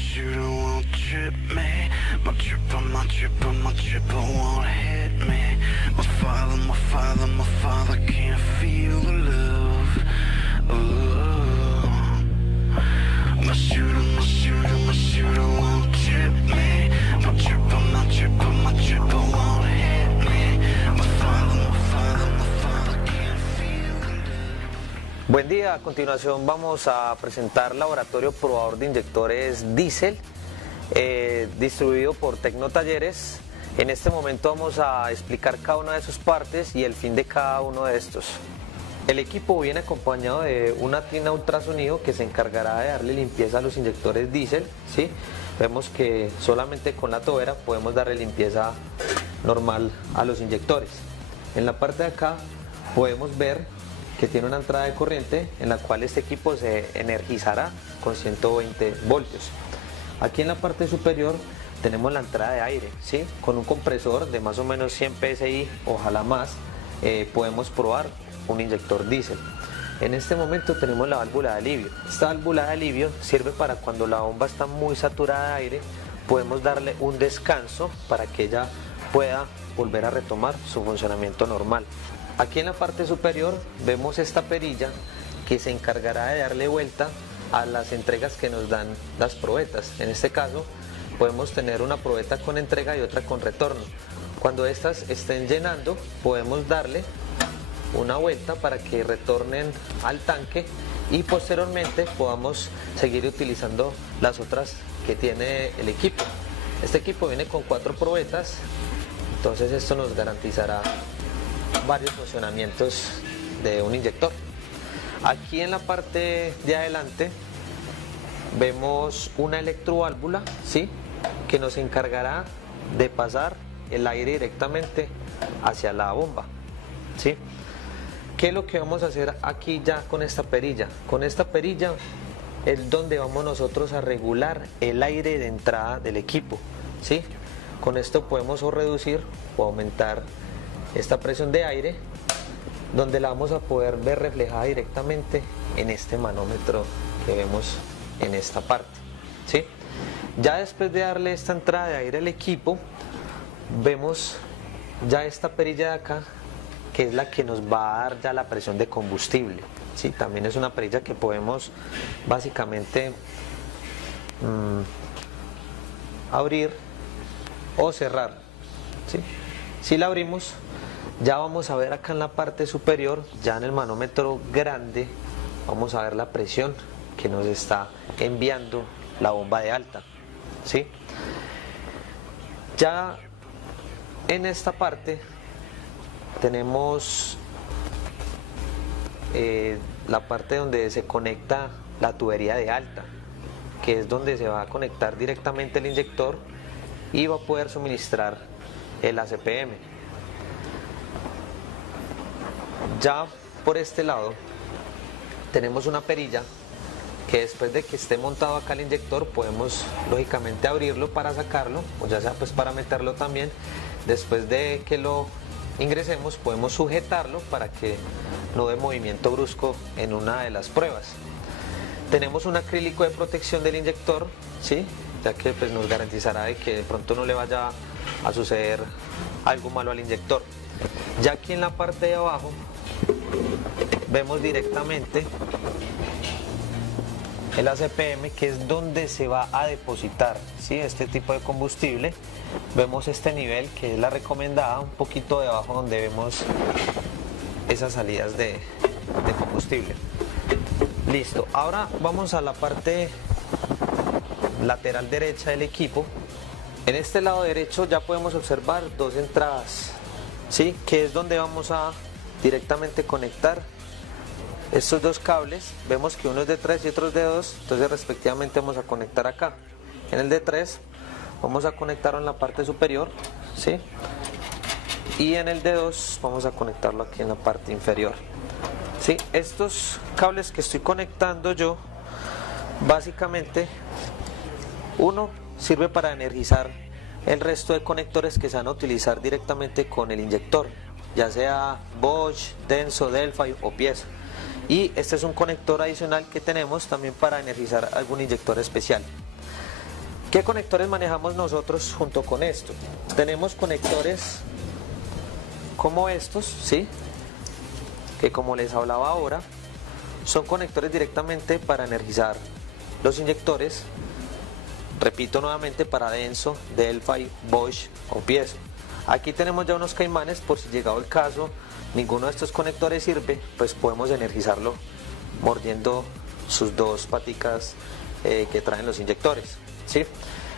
shooter won't trip me. My tripper won't hit me. My father can't feel the love. Oh. My shooter won't trip me. My tripper won't hit me. My father can't feel the love. Buen día, a continuación vamos a presentar Laboratorio Probador de Inyectores Diésel, distribuido por Tecnotalleres. En este momento vamos a explicar cada una de sus partes y el fin de cada uno de estos. El equipo viene acompañado de una tina ultrasonido que se encargará de darle limpieza a los inyectores diésel, ¿sí? Vemos que solamente con la tobera podemos darle limpieza normal a los inyectores. En la parte de acá podemos ver que tiene una entrada de corriente en la cual este equipo se energizará con 120 voltios. Aquí en la parte superior tenemos la entrada de aire, ¿sí? Con un compresor de más o menos 100 psi, ojalá más, podemos probar un inyector diésel. En este momento tenemos la válvula de alivio. Esta válvula de alivio sirve para cuando la bomba está muy saturada de aire, podemos darle un descanso para que ella pueda volver a retomar su funcionamiento normal. Aquí en la parte superior vemos esta perilla que se encargará de darle vuelta a las entregas que nos dan las probetas. En este caso podemos tener una probeta con entrega y otra con retorno. Cuando estas estén llenando podemos darle una vuelta para que retornen al tanque y posteriormente podamos seguir utilizando las otras que tiene el equipo. Este equipo viene con 4 probetas, entonces esto nos garantizará varios funcionamientos de un inyector. Aquí en la parte de adelante vemos una electroválvula, ¿sí? Que nos encargará de pasar el aire directamente hacia la bomba, ¿sí? ¿Qué es lo que vamos a hacer aquí ya con esta perilla? Con esta perilla es donde vamos nosotros a regular el aire de entrada del equipo, ¿sí? Con esto podemos o reducir o aumentar esta presión de aire, donde la vamos a poder ver reflejada directamente en este manómetro que vemos en esta parte, ¿sí? Ya después de darle esta entrada de aire al equipo, vemos ya esta perilla de acá, que es la que nos va a dar ya la presión de combustible, ¿sí? También es una perilla que podemos básicamente abrir o cerrar, ¿sí? Si la abrimos, ya vamos a ver acá en la parte superior, ya en el manómetro grande, vamos a ver la presión que nos está enviando la bomba de alta, ¿sí? Ya en esta parte tenemos la parte donde se conecta la tubería de alta, que es donde se va a conectar directamente el inyector y va a poder suministrar el ACPM. Ya por este lado tenemos una perilla que después de que esté montado acá el inyector podemos lógicamente abrirlo para sacarlo, o ya sea pues para meterlo también. Después de que lo ingresemos podemos sujetarlo para que no dé movimiento brusco en una de las pruebas. Tenemos un acrílico de protección del inyector, ¿sí? Ya que pues nos garantizará de que de pronto no le vaya a suceder algo malo al inyector. Ya aquí en la parte de abajo vemos directamente el ACPM, que es donde se va a depositar, ¿sí? Este tipo de combustible. Vemos este nivel que es la recomendada, un poquito debajo donde vemos esas salidas de combustible. Listo, ahora vamos a la parte lateral derecha del equipo. En este lado derecho ya podemos observar 2 entradas, ¿sí? Que es donde vamos a directamente conectar estos 2 cables. Vemos que uno es de 3 y otro es de 2, entonces respectivamente vamos a conectar acá. En el de 3 vamos a conectarlo en la parte superior, ¿sí? Y en el de 2 vamos a conectarlo aquí en la parte inferior, ¿sí? Estos cables que estoy conectando yo, básicamente, uno sirve para energizar el resto de conectores que se van a utilizar directamente con el inyector, ya sea Bosch, Denso, Delphi o pieza. Y este es un conector adicional que tenemos también para energizar algún inyector especial. ¿Qué conectores manejamos nosotros junto con esto? Tenemos conectores como estos, ¿sí? Que como les hablaba ahora, son conectores directamente para energizar los inyectores. Repito nuevamente, para Denso, Delphi, Bosch o Piezo. Aquí tenemos ya unos caimanes por si llegado el caso ninguno de estos conectores sirve, pues podemos energizarlo mordiendo sus dos paticas que traen los inyectores, ¿sí?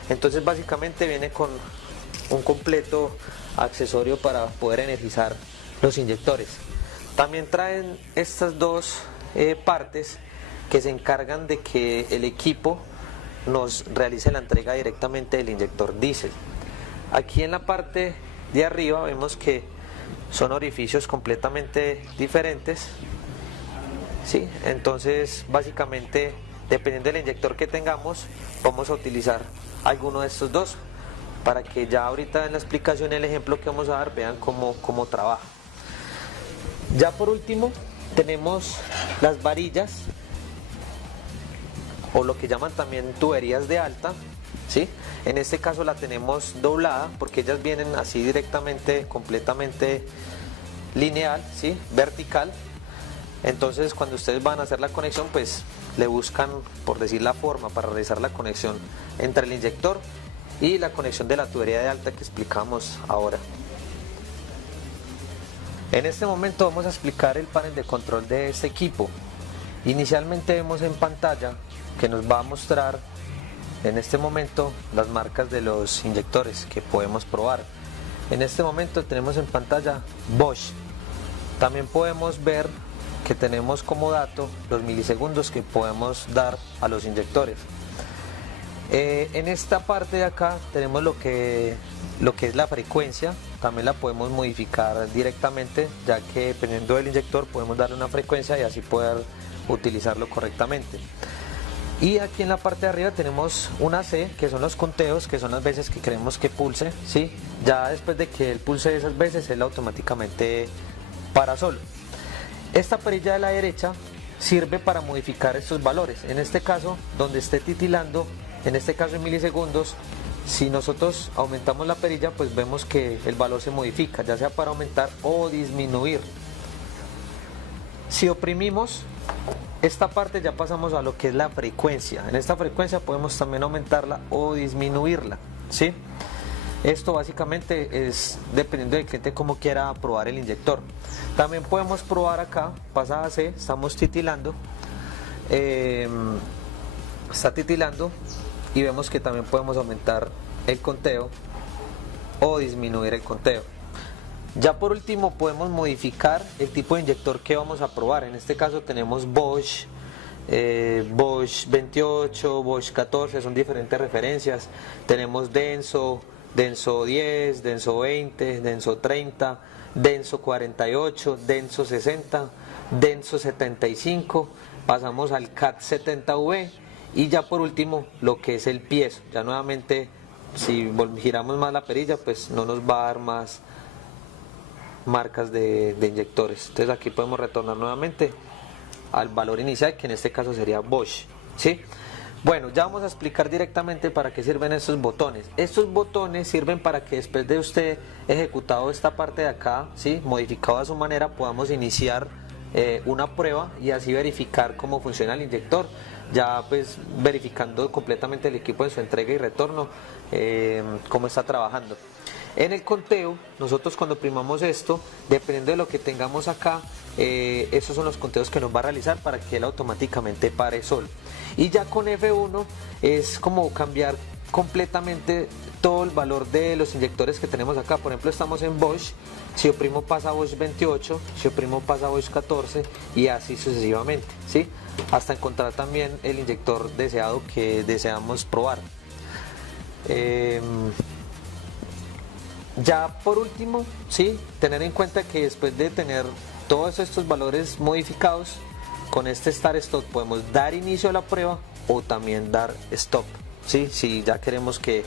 Entonces básicamente viene con un completo accesorio para poder energizar los inyectores. También traen estas dos partes que se encargan de que el equipo nos realice la entrega directamente del inyector diésel. Aquí en la parte de arriba vemos que son orificios completamente diferentes, ¿sí? Entonces básicamente, dependiendo del inyector que tengamos, vamos a utilizar alguno de estos dos para que ya ahorita en la explicación, el ejemplo que vamos a dar, vean cómo trabaja. Ya por último tenemos las varillas, o lo que llaman también tuberías de alta, ¿sí? En este caso la tenemos doblada porque ellas vienen así directamente, completamente lineal, ¿sí? Vertical. Entonces cuando ustedes van a hacer la conexión, pues le buscan, por decir la forma, para realizar la conexión entre el inyector y la conexión de la tubería de alta que explicamos ahora. En este momento vamos a explicar el panel de control de este equipo. Inicialmente vemos en pantalla que nos va a mostrar en este momento las marcas de los inyectores que podemos probar. En este momento tenemos en pantalla Bosch. También podemos ver que tenemos como dato los milisegundos que podemos dar a los inyectores. En esta parte de acá tenemos lo que es la frecuencia. También la podemos modificar directamente, ya que dependiendo del inyector podemos darle una frecuencia y así poder utilizarlo correctamente. Y aquí en la parte de arriba tenemos una C, que son los conteos, que son las veces que queremos que pulse, ¿sí? Ya después de que él pulse esas veces, él automáticamente para solo. Esta perilla de la derecha sirve para modificar estos valores. En este caso, donde esté titilando, en este caso en milisegundos, si nosotros aumentamos la perilla, pues vemos que el valor se modifica, ya sea para aumentar o disminuir. Si oprimimos esta parte, ya pasamos a lo que es la frecuencia. En esta frecuencia podemos también aumentarla o disminuirla, ¿sí? Esto básicamente es dependiendo del cliente cómo quiera probar el inyector. También podemos probar acá, pasada C, estamos titilando, está titilando y vemos que también podemos aumentar el conteo o disminuir el conteo. Ya por último podemos modificar el tipo de inyector que vamos a probar. En este caso tenemos Bosch, Bosch 28, Bosch 14, son diferentes referencias. Tenemos Denso, Denso 10, Denso 20, Denso 30, Denso 48, Denso 60, Denso 75, pasamos al CAT 70V y ya por último lo que es el piezo. Ya nuevamente, si giramos más la perilla, pues no nos va a dar más marcas de inyectores. Entonces aquí podemos retornar nuevamente al valor inicial, que en este caso sería Bosch, ¿sí? Bueno, ya vamos a explicar directamente para qué sirven estos botones. Estos botones sirven para que después de usted ejecutado esta parte de acá, ¿sí?, modificado a su manera, podamos iniciar una prueba y así verificar cómo funciona el inyector, ya pues verificando completamente el equipo en su entrega y retorno, cómo está trabajando. En el conteo, nosotros cuando primamos esto, dependiendo de lo que tengamos acá, estos son los conteos que nos va a realizar para que él automáticamente pare solo. Y ya con F1 es como cambiar completamente todo el valor de los inyectores que tenemos acá. Por ejemplo, estamos en Bosch, si oprimo pasa a Bosch 28, si oprimo pasa a Bosch 14 y así sucesivamente, ¿sí? Hasta encontrar también el inyector deseado que deseamos probar. Ya por último, sí, tener en cuenta que después de tener todos estos valores modificados, con este Start Stop podemos dar inicio a la prueba o también dar Stop, ¿sí? Si ya queremos que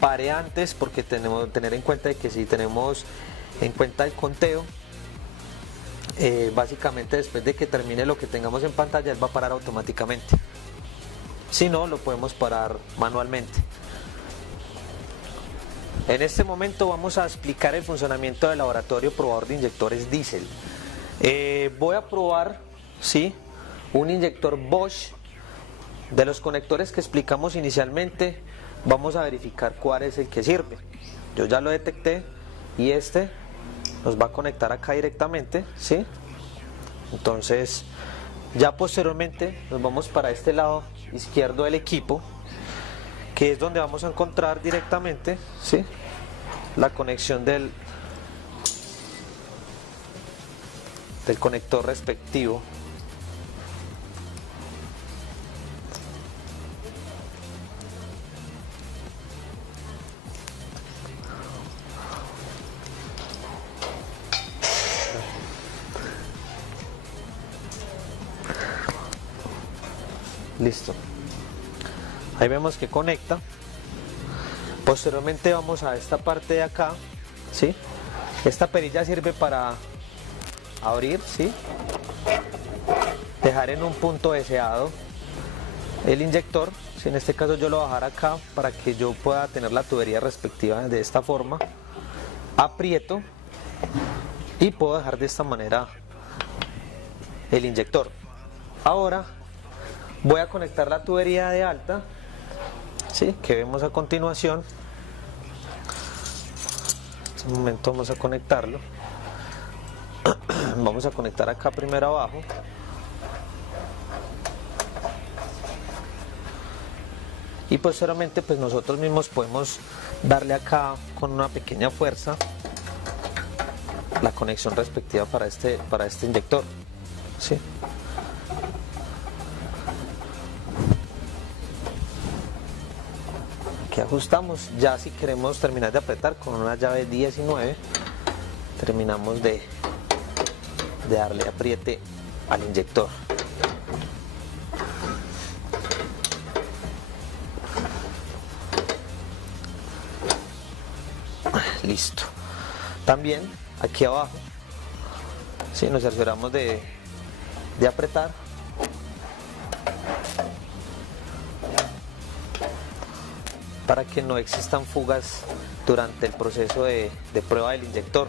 pare antes, porque tenemos que tener en cuenta de que si tenemos en cuenta el conteo, básicamente después de que termine lo que tengamos en pantalla, él va a parar automáticamente. Si no, lo podemos parar manualmente. En este momento vamos a explicar el funcionamiento del laboratorio probador de inyectores diésel. Voy a probar, ¿sí?, un inyector Bosch. De los conectores que explicamos inicialmente, vamos a verificar cuál es el que sirve. Yo ya lo detecté y este nos va a conectar acá directamente, ¿sí? Entonces, ya posteriormente nos vamos para este lado izquierdo del equipo, que es donde vamos a encontrar directamente, ¿sí?, la conexión del conector respectivo. Listo, ahí vemos que conecta. Posteriormente vamos a esta parte de acá, ¿sí? Esta perilla sirve para abrir, ¿sí?, dejar en un punto deseado el inyector. ¿Sí? En este caso yo lo voy a dejar acá para que yo pueda tener la tubería respectiva de esta forma. Aprieto y puedo dejar de esta manera el inyector. Ahora voy a conectar la tubería de alta, ¿sí?, que vemos a continuación. En este momento vamos a conectarlo. Vamos a conectar acá primero abajo. Y posteriormente pues nosotros mismos podemos darle acá con una pequeña fuerza la conexión respectiva para este inyector, ¿sí? Aquí ajustamos. Ya si queremos terminar de apretar con una llave 19, terminamos de darle apriete al inyector. Listo. También aquí abajo, ¿sí?, nos cercioramos de apretar. Para que no existan fugas durante el proceso de prueba del inyector,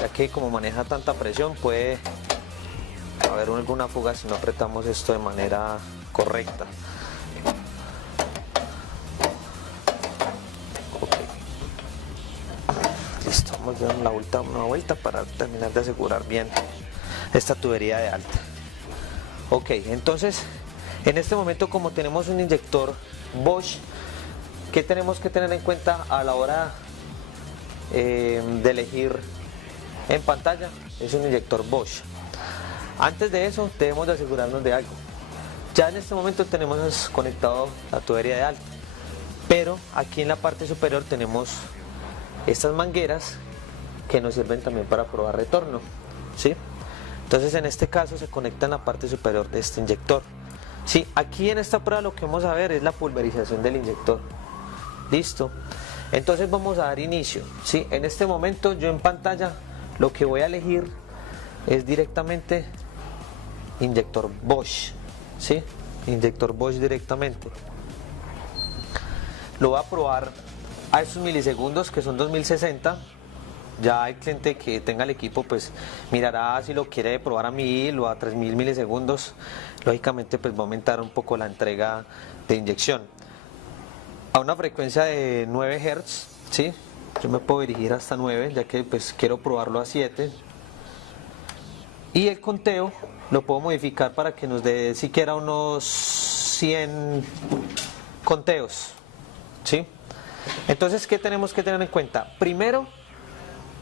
ya que como maneja tanta presión puede haber alguna fuga si no apretamos esto de manera correcta. Okay. Listo, vamos a dar una vuelta para terminar de asegurar bien esta tubería de alta. Ok, entonces en este momento, como tenemos un inyector Bosch, ¿qué tenemos que tener en cuenta a la hora de elegir en pantalla? Es un inyector Bosch. Antes de eso debemos de asegurarnos de algo. Ya en este momento tenemos conectado la tubería de alta, pero aquí en la parte superior tenemos estas mangueras que nos sirven también para probar retorno, ¿sí? Entonces en este caso se conecta en la parte superior de este inyector. Sí, aquí en esta prueba lo que vamos a ver es la pulverización del inyector. Listo, entonces vamos a dar inicio, ¿sí? En este momento yo en pantalla lo que voy a elegir es directamente inyector Bosch, ¿sí? Inyector Bosch directamente. Lo voy a probar a estos milisegundos, que son 2060. Ya el cliente que tenga el equipo pues mirará si lo quiere probar a 1000 o a 3000 milisegundos. Lógicamente pues va a aumentar un poco la entrega de inyección a una frecuencia de 9 Hz, ¿sí? Yo me puedo dirigir hasta 9, ya que pues quiero probarlo a 7. Y el conteo lo puedo modificar para que nos dé siquiera unos 100 conteos, ¿sí? Entonces, ¿qué tenemos que tener en cuenta? Primero,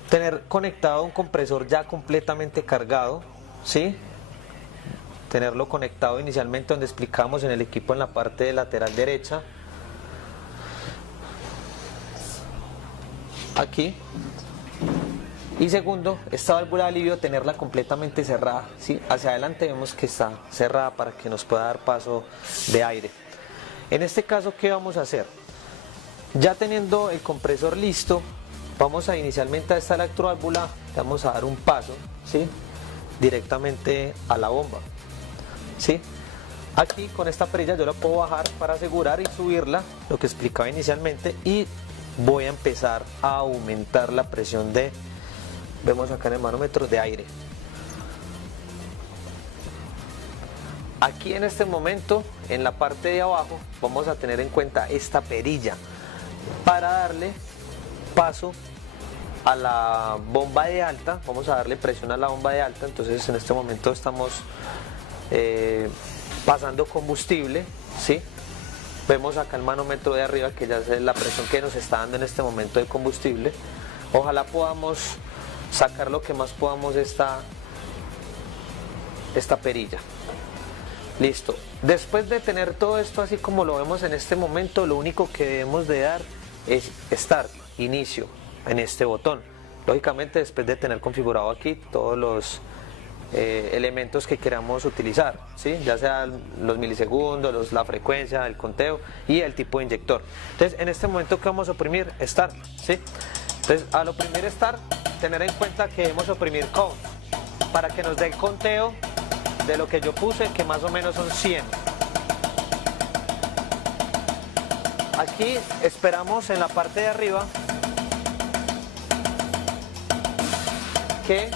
tener conectado un compresor ya completamente cargado, ¿sí? Tenerlo conectado inicialmente donde explicamos en el equipo en la parte lateral derecha. Aquí. Y segundo, esta válvula de alivio tenerla completamente cerrada, ¿sí? Hacia adelante vemos que está cerrada para que nos pueda dar paso de aire. En este caso, ¿qué vamos a hacer? Ya teniendo el compresor listo, vamos a inicialmente a esta electroválvula, vamos a dar un paso, ¿sí?, directamente a la bomba, ¿sí? Aquí con esta perilla yo la puedo bajar para asegurar y subirla, lo que explicaba inicialmente, y voy a empezar a aumentar la presión de, vemos acá en el manómetro, de aire. Aquí en este momento, en la parte de abajo, vamos a tener en cuenta esta perilla para darle paso a la bomba de alta. Vamos a darle presión a la bomba de alta. Entonces en este momento estamos pasando combustible, ¿sí? Vemos acá el manómetro de arriba que ya es la presión que nos está dando en este momento de combustible. Ojalá podamos sacar lo que más podamos esta perilla. Listo. Después de tener todo esto así como lo vemos en este momento, lo único que debemos de dar es Start, inicio, en este botón. Lógicamente después de tener configurado aquí todos los elementos que queramos utilizar, ¿sí? Ya sean los milisegundos, la frecuencia, el conteo y el tipo de inyector. Entonces en este momento que vamos a oprimir Start, ¿sí? Entonces al oprimir Start, tener en cuenta que debemos oprimir Count para que nos dé el conteo de lo que yo puse, que más o menos son 100. Aquí esperamos en la parte de arriba que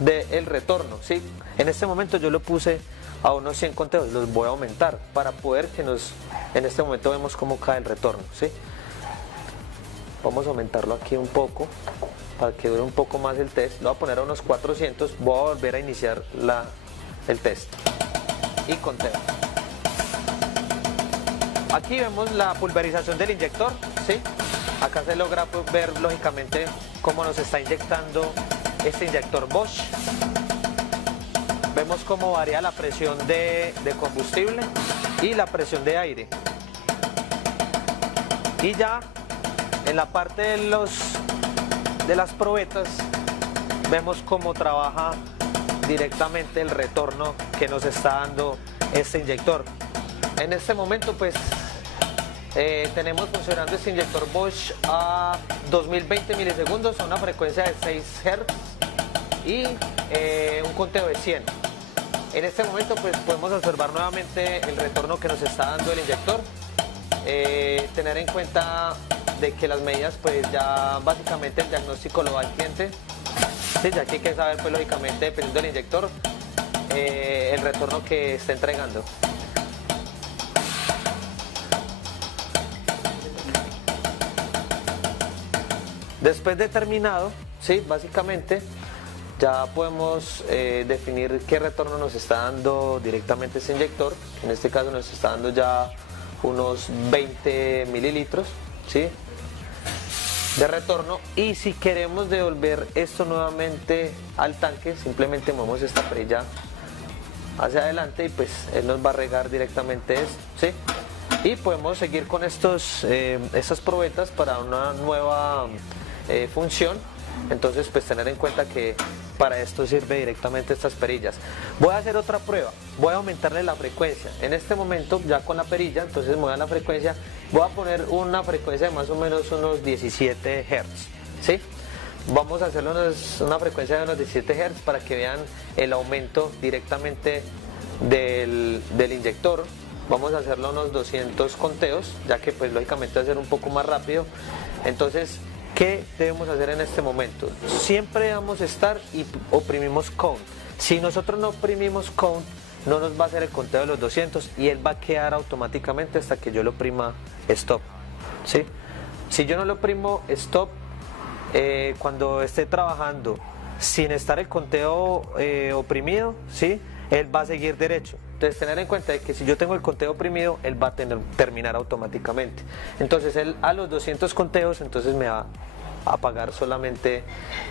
dé el retorno, ¿sí? En este momento yo lo puse a unos 100 conteos, los voy a aumentar para poder que en este momento vemos cómo cae el retorno, ¿sí? Vamos a aumentarlo aquí un poco para que dure un poco más el test. Lo voy a poner a unos 400, voy a volver a iniciar el test y conteo. Aquí vemos la pulverización del inyector, ¿sí? Acá se logra ver lógicamente cómo nos está inyectando este inyector Bosch. Vemos cómo varía la presión de combustible y la presión de aire. Y ya en la parte de las probetas vemos cómo trabaja directamente el retorno que nos está dando este inyector. En este momento pues tenemos funcionando este inyector Bosch a 2020 milisegundos a una frecuencia de 6 Hz y un conteo de 100. En este momento pues podemos observar nuevamente el retorno que nos está dando el inyector. Tener en cuenta de que las medidas pues ya básicamente el diagnóstico lo da el cliente. Sí, ya que hay que saber pues lógicamente dependiendo del inyector el retorno que está entregando. Después de terminado, sí, básicamente ya podemos definir qué retorno nos está dando directamente ese inyector. En este caso nos está dando ya unos 20 mililitros, ¿sí?, de retorno. Y si queremos devolver esto nuevamente al tanque, simplemente movemos esta perilla hacia adelante y pues él nos va a regar directamente esto, ¿sí? Y podemos seguir con estas probetas para una nueva función. Entonces pues tener en cuenta que para esto sirve directamente estas perillas. Voy a hacer otra prueba, voy a aumentarle la frecuencia. En este momento ya con la perilla, entonces me voy a la frecuencia, voy a poner una frecuencia de más o menos unos 17 Hz, ¿sí? Vamos a hacerlo una frecuencia de unos 17 Hz para que vean el aumento directamente del inyector. Vamos a hacerlo unos 200 conteos, ya que pues lógicamente va a ser un poco más rápido. Entonces, ¿qué debemos hacer en este momento? Siempre damos Start y oprimimos Count. Si nosotros no oprimimos Count, no nos va a hacer el conteo de los 200 y él va a quedar automáticamente hasta que yo lo oprima Stop, ¿sí? Si yo no lo oprimo Stop, cuando esté trabajando sin estar el conteo oprimido, ¿sí?, él va a seguir derecho. Entonces tener en cuenta de que si yo tengo el conteo oprimido, él va a terminar automáticamente. Entonces él a los 200 conteos entonces me va a apagar solamente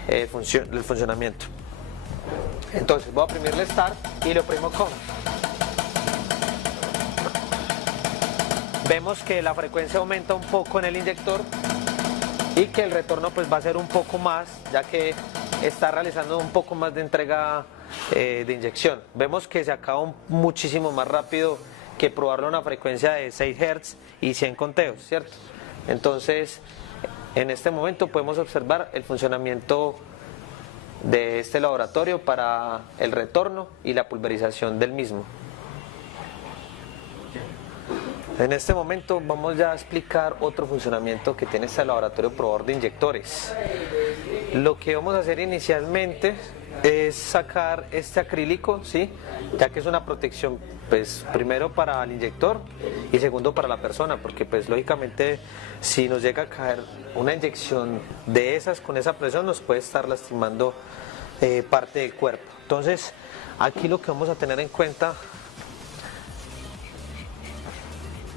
el funcionamiento. Entonces voy a oprimirle Start y le oprimo Count. Vemos que la frecuencia aumenta un poco en el inyector y que el retorno pues va a ser un poco más, ya que está realizando un poco más de entrega de inyección. Vemos que se acaba muchísimo más rápido que probarlo a una frecuencia de 6 Hz y 100 conteos, ¿cierto? Entonces, en este momento podemos observar el funcionamiento de este laboratorio para el retorno y la pulverización del mismo. En este momento vamos ya a explicar otro funcionamiento que tiene este laboratorio probador de inyectores. Lo que vamos a hacer inicialmente es sacar este acrílico, ¿sí? Ya que es una protección, pues primero para el inyector y segundo para la persona, porque pues lógicamente si nos llega a caer una inyección de esas con esa presión nos puede estar lastimando parte del cuerpo. Entonces aquí lo que vamos a tener en cuenta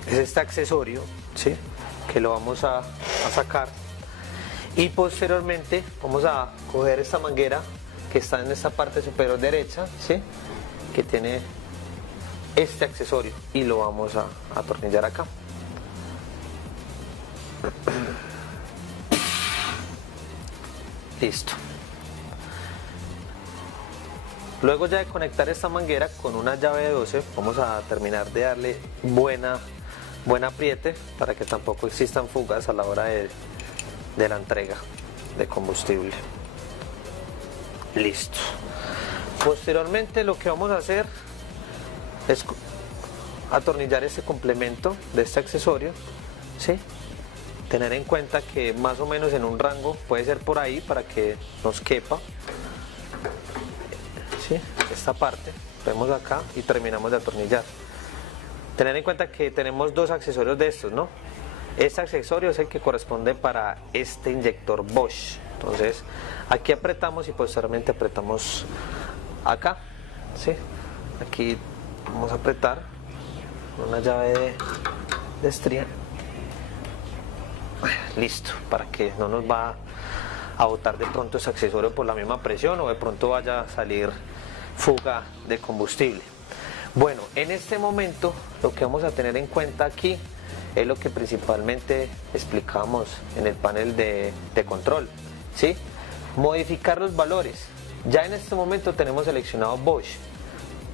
es este accesorio, ¿sí? Que lo vamos a sacar, y posteriormente vamos a coger esta manguera que está en esta parte superior derecha, ¿sí? Que tiene este accesorio, y lo vamos a atornillar acá. Listo. Luego ya de conectar esta manguera con una llave de 12, vamos a terminar de darle buen apriete para que tampoco existan fugas a la hora de la entrega de combustible. Listo. Posteriormente lo que vamos a hacer es atornillar este complemento de este accesorio, ¿sí? Tener en cuenta que más o menos en un rango puede ser por ahí para que nos quepa, ¿sí? Esta parte, vemos acá y terminamos de atornillar. Tener en cuenta que tenemos dos accesorios de estos, ¿no? Este accesorio es el que corresponde para este inyector Bosch. Entonces aquí apretamos y posteriormente apretamos acá, ¿sí? Aquí vamos a apretar con una llave de estría. Listo, para que no nos va a botar de pronto ese accesorio por la misma presión o de pronto vaya a salir fuga de combustible. Bueno, en este momento lo que vamos a tener en cuenta aquí es lo que principalmente explicamos en el panel de control, ¿sí? Modificar los valores. Ya en este momento tenemos seleccionado Bosch.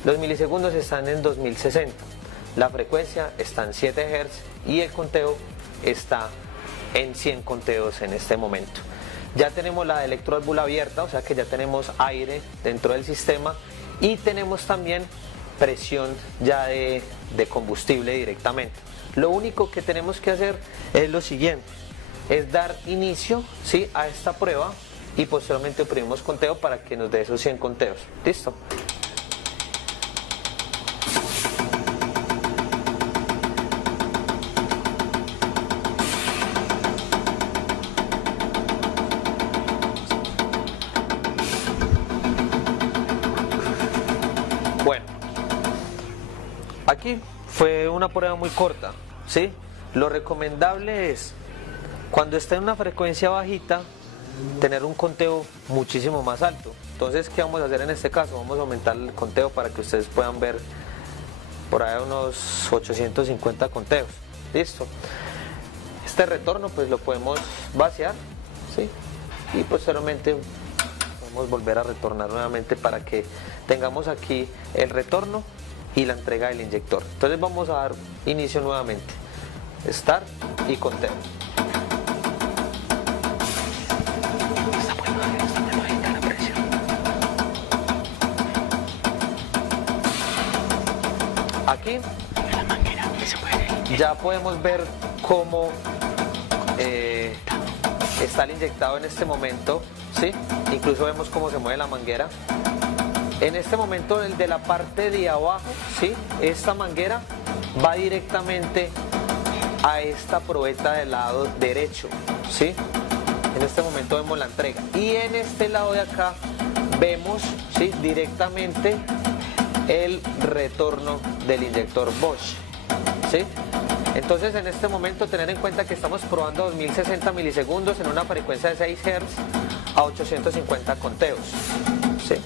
Los milisegundos están en 2060, la frecuencia está en 7 Hz y el conteo está en 100 conteos en este momento. Ya tenemos la electroválvula abierta, o sea que ya tenemos aire dentro del sistema, y tenemos también presión ya de combustible directamente. Lo único que tenemos que hacer es lo siguiente, es dar inicio, ¿sí?, a esta prueba, y posteriormente oprimimos conteo para que nos dé esos 100 conteos. ¿Listo? Bueno, aquí fue una prueba muy corta, ¿sí? Lo recomendable es, cuando esté en una frecuencia bajita, tener un conteo muchísimo más alto. Entonces, ¿qué vamos a hacer en este caso? Vamos a aumentar el conteo para que ustedes puedan ver por ahí unos 850 conteos. Listo. Este retorno pues lo podemos vaciar, ¿sí? Y posteriormente podemos volver a retornar nuevamente para que tengamos aquí el retorno y la entrega del inyector. Entonces vamos a dar inicio nuevamente, start y conteo. Aquí ya podemos ver cómo está el inyectado en este momento, ¿sí? Incluso vemos cómo se mueve la manguera. En este momento, el de la parte de abajo, ¿sí?, esta manguera va directamente a esta probeta del lado derecho, ¿sí? En este momento vemos la entrega. Y en este lado de acá vemos, ¿sí?, directamente el retorno del inyector Bosch, ¿sí? Entonces, en este momento tener en cuenta que estamos probando 2060 milisegundos en una frecuencia de 6 Hz a 850 conteos, ¿sí?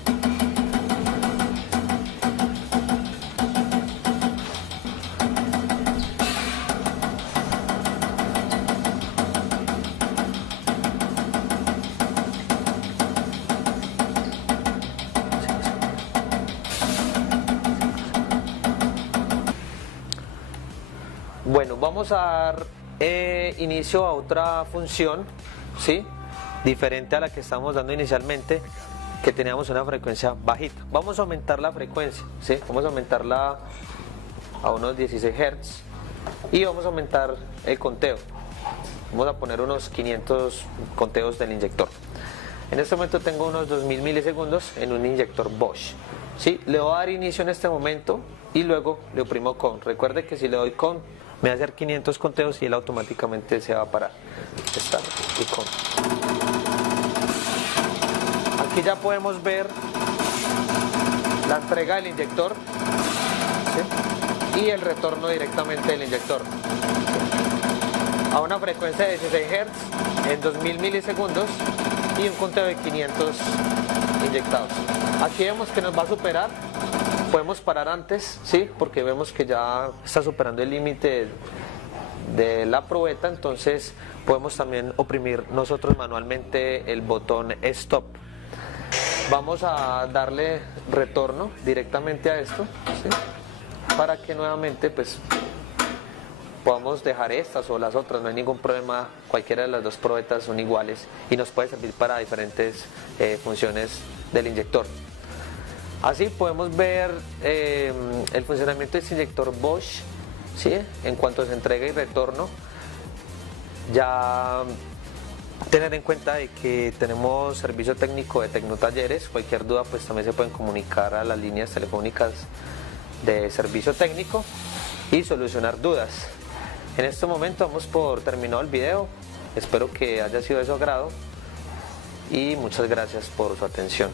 Bueno, vamos a dar inicio a otra función, ¿sí?, diferente a la que estábamos dando inicialmente, que teníamos una frecuencia bajita. Vamos a aumentar la frecuencia, ¿sí? Vamos a aumentarla a unos 16 Hz y vamos a aumentar el conteo. Vamos a poner unos 500 conteos del inyector. En este momento tengo unos 2000 milisegundos en un inyector Bosch. ¿Sí? Le voy a dar inicio en este momento y luego le oprimo con. Recuerde que si le doy con, me va a hacer 500 conteos y él automáticamente se va a parar. Start y con. Aquí ya podemos ver la entrega del inyector, ¿sí? Y el retorno directamente del inyector, ¿sí? A una frecuencia de 16 Hz en 2000 milisegundos y un conteo de 500 inyectados. Aquí vemos que nos va a superar, podemos parar antes, ¿sí? Porque vemos que ya está superando el límite de la probeta, entonces podemos también oprimir nosotros manualmente el botón Stop. Vamos a darle retorno directamente a esto, ¿sí? Para que nuevamente pues podamos dejar estas o las otras, no hay ningún problema, cualquiera de las dos probetas son iguales y nos puede servir para diferentes funciones del inyector. Así podemos ver el funcionamiento de este inyector Bosch, ¿sí? En cuanto se entrega y retorno. Ya tener en cuenta de que tenemos servicio técnico de Tecnotalleres, cualquier duda pues también se pueden comunicar a las líneas telefónicas de servicio técnico y solucionar dudas. En este momento damos por terminado el video, espero que haya sido de su agrado y muchas gracias por su atención.